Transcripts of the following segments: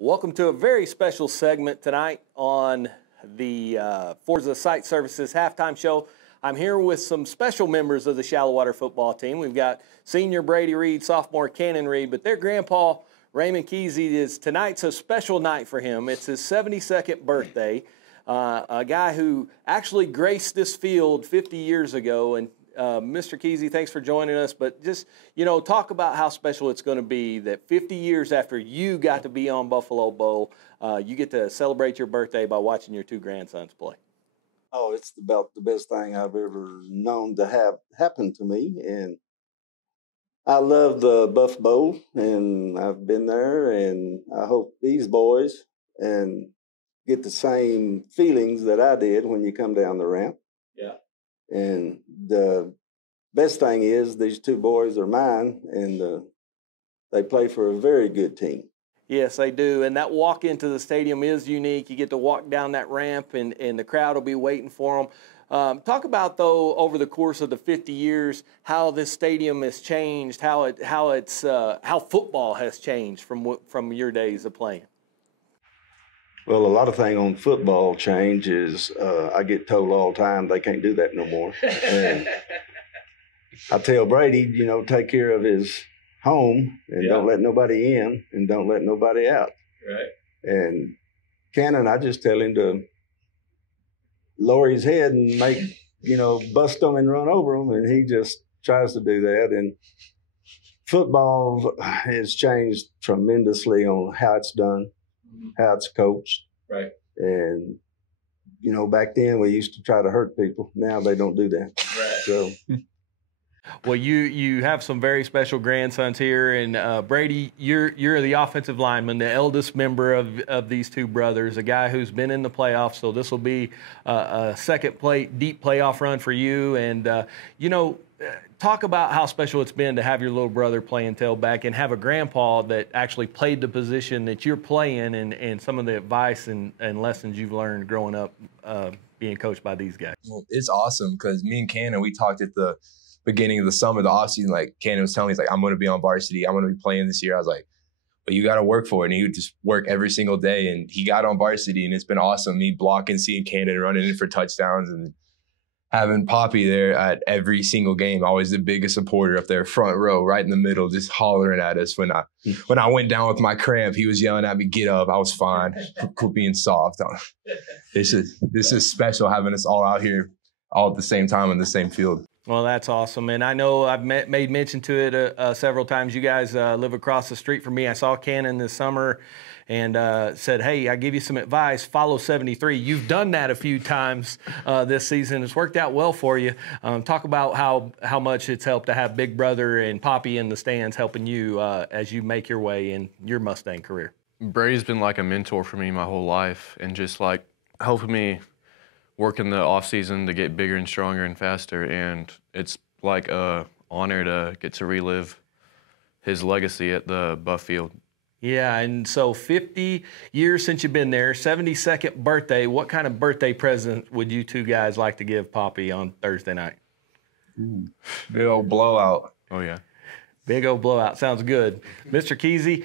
Welcome to a very special segment tonight on the Forza Site Services halftime show. I'm here with some special members of the Shallow Water football team. We've got senior Brady Reed, sophomore Cannon Reed, but their grandpa, Raymond Kesey, tonight's a special night for him. It's his 72nd birthday. A guy who actually graced this field 50 years ago. And Mr. Kesey, thanks for joining us. But just, talk about how special it's going to be that 50 years after you got to be on Buffalo Bowl, you get to celebrate your birthday by watching your two grandsons play. Oh, it's about the best thing I've ever known to have happen to me. And I love the Buff Bowl, and I've been there, and I hope these boys and get the same feelings that I did when you come down the ramp. Yeah. And the best thing is these two boys are mine, and they play for a very good team. Yes, they do. And that walk into the stadium is unique. You get to walk down that ramp, and the crowd will be waiting for them. Talk about, though, over the course of the 50 years, how this stadium has changed, how football has changed from your days of playing. Well, a lot of things on football change is I get told all the time they can't do that no more. And I tell Brady, take care of his home and don't let nobody in and don't let nobody out. Right. And Cannon, I just tell him to lower his head and bust them and run over them, and he just tries to do that. And football has changed tremendously on how it's done, how it's coached. Right. And, back then we used to try to hurt people. Now they don't do that. Right. So. Well, you have some very special grandsons here, and Brady, you're the offensive lineman, the eldest member of these two brothers, a guy who's been in the playoffs. So this will be a second deep playoff run for you. And talk about how special it's been to have your little brother playing tailback and have a grandpa that actually played the position that you're playing, and some of the advice and lessons you've learned growing up being coached by these guys. Well, it's awesome because me and Cannon, we talked at the beginning of the summer, the offseason, like Cannon was telling me, he's like, I'm going to be on varsity. I'm going to be playing this year. I was like, but you got to work for it. And he would just work every single day. And he got on varsity, and it's been awesome. Me blocking, seeing Cannon running in for touchdowns, and having Poppy there at every single game, always the biggest supporter up there, front row, right in the middle, just hollering at us. When I went down with my cramp, he was yelling at me, get up. I was fine. Quit being soft. This is special having us all out here all at the same time in the same field. Well, that's awesome. And I know I've made mention to it several times. You guys live across the street from me. I saw Cannon this summer and said, hey, I give you some advice, follow 73. You've done that a few times this season. It's worked out well for you. Talk about how much it's helped to have Big Brother and Poppy in the stands helping you as you make your way in your Mustang career. Brady's been like a mentor for me my whole life, and just like helping me work in the off season to get bigger and stronger and faster. And it's like a honor to get to relive his legacy at the Buff Field. Yeah, and so 50 years since you've been there, 72nd birthday. What kind of birthday present would you two guys like to give Poppy on Thursday night? Ooh, big old blowout. Oh, yeah. Big old blowout. Sounds good. Mr. Kesey,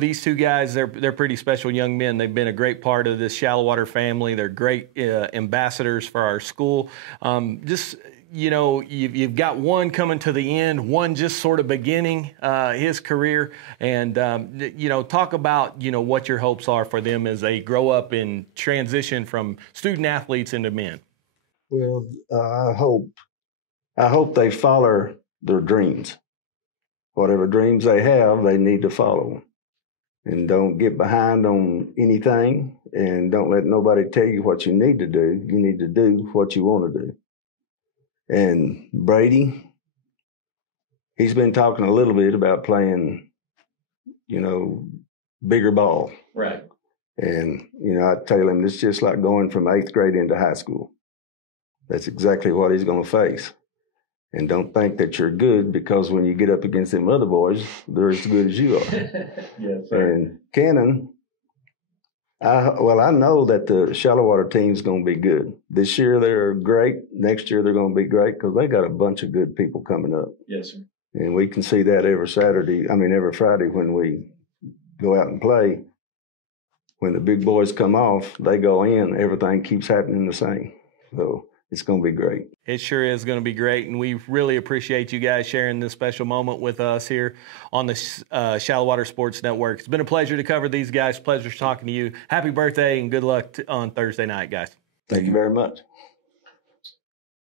these two guys, they're pretty special young men. They've been a great part of this Shallow Water family. They're great ambassadors for our school. You've got one coming to the end, one just sort of beginning his career. And, talk about, what your hopes are for them as they grow up and transition from student athletes into men. Well, I hope they follow their dreams. Whatever dreams they have, they need to follow. And don't get behind on anything, and don't let nobody tell you what you need to do. You need to do what you want to do. And Brady, he's been talking a little bit about playing, bigger ball. Right. And, I tell him it's just like going from 8th grade into high school. That's exactly what he's going to face. And don't think that you're good, because when you get up against them other boys, they're as good as you are. Yes, sir. And Cannon, I know that the Shallow Water team's going to be good. This year they're great. Next year they're going to be great because they got a bunch of good people coming up. Yes, sir. And we can see that every Friday when we go out and play. when the big boys come off, they go in, everything keeps happening the same. So it's going to be great. It sure is going to be great, and we really appreciate you guys sharing this special moment with us here on the Shallow Water Sports Network. It's been a pleasure to cover these guys. Pleasure talking to you. Happy birthday and good luck on Thursday night, guys. Thank you very much.